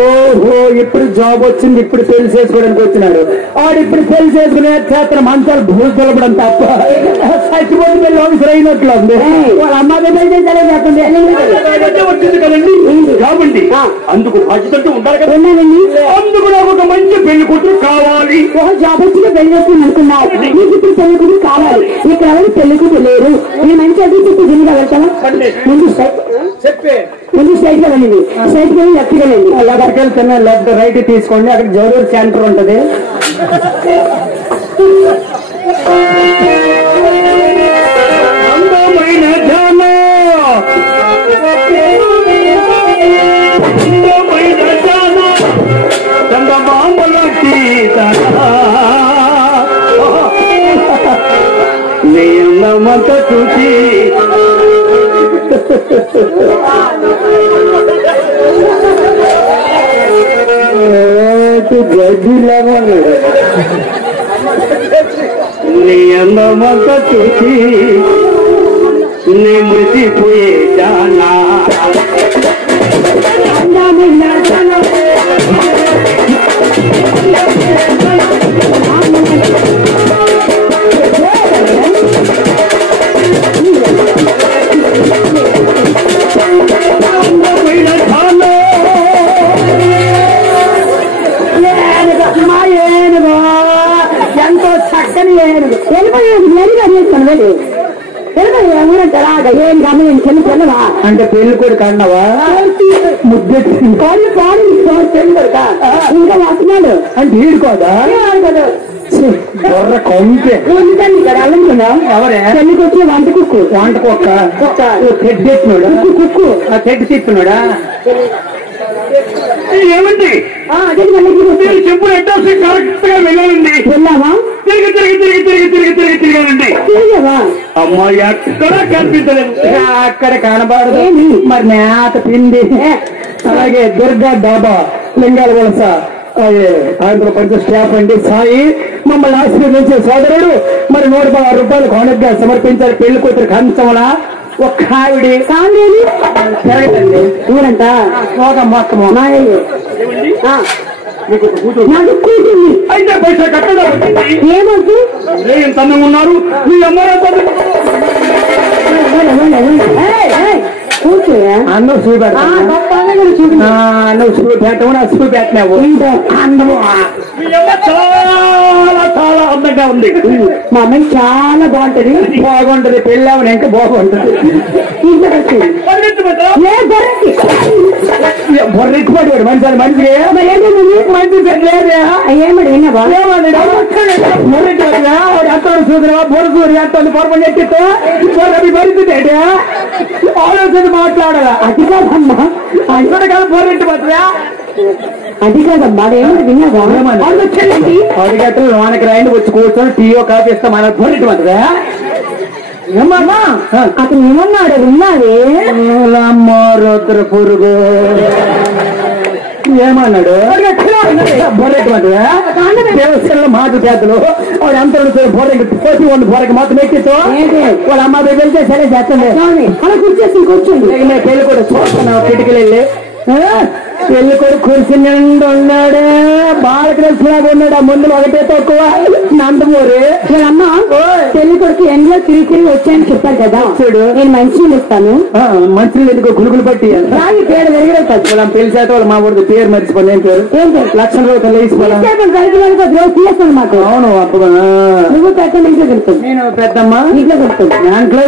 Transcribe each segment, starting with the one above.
ఓహో ఇప్పుడు జాబ్ వచ్చింది, ఇప్పుడు పెళ్లి చేసుకోవడానికి వచ్చినాడు. ఆడు ఇప్పుడు పెళ్లి చేసుకునే చేతన మంచాలు భూమి తొలపడం తప్ప చచ్చిపోతే పెళ్లి ఆఫీసర్ అయినట్లు ఉంది. వాళ్ళ అమ్మాయి వచ్చింది కదండి జాబ్ అండి, అందుకు బాధ్యత ఉండాలి కదండి. అందుకు నాకు ఒక మంచి పెళ్లి కూతురు కావాలి. జాబ్ వచ్చిన పెళ్లి చేసుకుని అనుకున్నావు, నీకు ఇప్పుడు పెళ్లి కూతురు కావాలి. ఇక్కడ ఎవరు పెళ్లి కూతురు లేరు. నేను మంచి అది చెప్పి దీనిగా వెళ్తాను. ముందు స్ట్రైట్ గా వెళ్ళింది, స్ట్రైట్ గా లెఫ్ట్ గా వెళ్ళింది. లెఫ్ట్కి వెళ్తున్నా లెఫ్ట్ రైట్ తీసుకోండి, అక్కడ జవహర్ సెంటర్ ఉంటది. అందమైన జాన అందమైన జాన చందమామల నీ అందమంత చూసి గడ్డిలాగా నీ అందమంతా చూసి నీ మురిసిపోయే జానా ఎంతో చక్కని ఏం గమని చెల్లి పిల్లవా అంటే పెళ్లి కొడుకు అన్నవా ముద్దెట్టి ఇంకా వస్తున్నాడు అంటే ఈడుకోదా బొర్ర కొంటే అనుకున్నాం. ఎవరే పెళ్లికి వచ్చి వంట కుక్కు వంట కుక్క తెడ్డు ఎత్తున్నాడా కుక్కు తెడ్డు తిప్పున్నాడా ఏమండి మీరు చెప్పులు అడ్రస్ కరెక్ట్ గా వెళ్ళాలండి. వెళ్ళావా తిరిగి తిరిగి తిరిగి తిరిగి తిరిగి తిరిగి తిరిగానండి. తిరిగావా అమ్మాయి ఎక్కడ కనిపించలేదు, అక్కడ కనబడదు. మరి నేత పిండి అలాగే దుర్గా డాబా లింగాల వలస ఆంధ్రప్రదేశ్ స్టాఫ్ అండి సాయి మమ్మల్ని ఆశీర్వదించే సోదరుడు మరి 116 రూపాయలు కానుకగా సమర్పించారు. పెళ్లి కూతురు కంచంలా ఒక్క ఆవిడి కాంగ్రేది తిరగదండి ఊరంట ఒక మొత్తము నాకు కూర్చుంది. అయితే పైసా కట్టదా ఏమొద్దు ఏం తన్నం ఉన్నారు మీ అమ్మాయి కూర్చోయా అన్నం చూపెట్టా నువ్వు చూపెట్టవు నా చూపెట్టినావు. అందము చాలా చాలా అందంగా ఉంది. మా అమ్మాయి చాలా బాగుంటది. బాగుంటది పెళ్ళామని ఇంకా బాగుంటది. బొర్రెక్కి పడివాడు మంచి మంచి మంచి పెట్టలేదా ఏమడి విన్నావా బొర్రెక్కి అత్తడు చూసినా బొర్ర చూసి అత్తడు పొరపడి ఎక్కితే పరిస్థితి ఆలోచన మాట్లాడాలా. అది కాదమ్మా, ఇక్కడ కాదు బొర్రెంటి పడుతుందా అది కాదమ్మా, ఏమడి విన్నావా వచ్చేయండి అడిగట్టు వానకి రాయండి వచ్చి కూర్చొని టీయో కాఫీ ఇస్తే మన బొర్రెంటి పడుతుందా ఏమమ్మా అతను ఏమన్నాడు విన్నావే రుద్ర పురుగు ఏమన్నాడు దేవస్థానంలో మాకు చేతులు వాడు ఎంత బొర్రెకి పోటీ ఉండి బొర్రెకి మొత్తం ఎక్కితో వాళ్ళ అమ్మ వెళ్తే సరే చేస్తుంది అలా కూర్చేసి కూర్చోండి. పెళ్లి కూడా చూస్తున్నావు కిటికీలు వెళ్ళి పెళ్లి కూడా కుర్చీ నిండు ఉన్నాడే బాలకృష్ణలాగా ఉన్నాడు. ఆ ముందు ఒకటే తక్కువ నందమూరి అమ్మ పెళ్లి కొడుకు ఎండ్లో తిరిగి తిరిగి వచ్చాయని చెప్పారు కదా, చూడు నేను మంచినీళ్ళు ఇస్తాను. మంచి ఎందుకు గులుగులు పట్టి రాగి పేరు వెరిగిపోతాను. పెళ్లి చేత వాళ్ళు మా ఊరి పేరు మర్చిపోయి ఏం పేరు ఏం పేరు లక్షల రూపాయలు వేసుకోవాలి. తీస్తాను మాకు. అవును అప్పుడు నువ్వు పెద్ద ఇంట్లో పెడుతుంది, నేను పెద్దమ్మా ఇంట్లో పెడుతుంది. దాంట్లో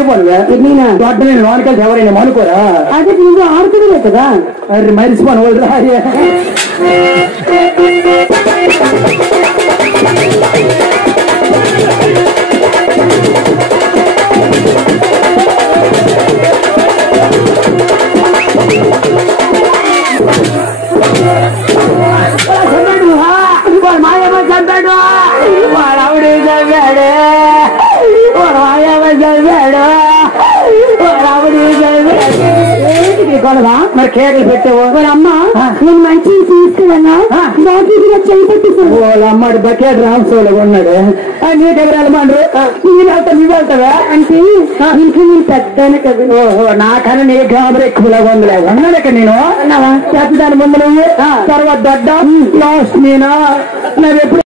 నేను దొడ్డ నేను లోనకెళ్తే ఎవరైనా అనుకోరా అదే నువ్వు ఆడుతున్నా కదా అది మరిచిపోను వాళ్ళు మాయమ్మ చంపాడు వాడు ఆవిడ చంపాడు వాడు మాయమ్మ చంపాడు వాడు ఆవిడ చంపాడు పోలవా మరి కేకలు పెట్టావు వాళ్ళ అమ్మ నేను మంచి తీసుకున్నా బాకీగా చేయి పట్టిస్తాను వాళ్ళ అమ్మడి బకెట్ రామసోలు ఉన్నాడు నీకెవరు వెళ్ళమండ్రు నువ్వు వెళ్తావా అంటే ఇంట్లో నేను పెద్దాను కదా ఓహో నాకన్నా నీ గాబరి ఎక్కువలా ఉందిలే ఉన్నాను ఇక్కడ నేను పెద్దదాని ముందు నువ్వు తర్వాత దొడ్డ లాస్ట్ నేను ఎప్పుడు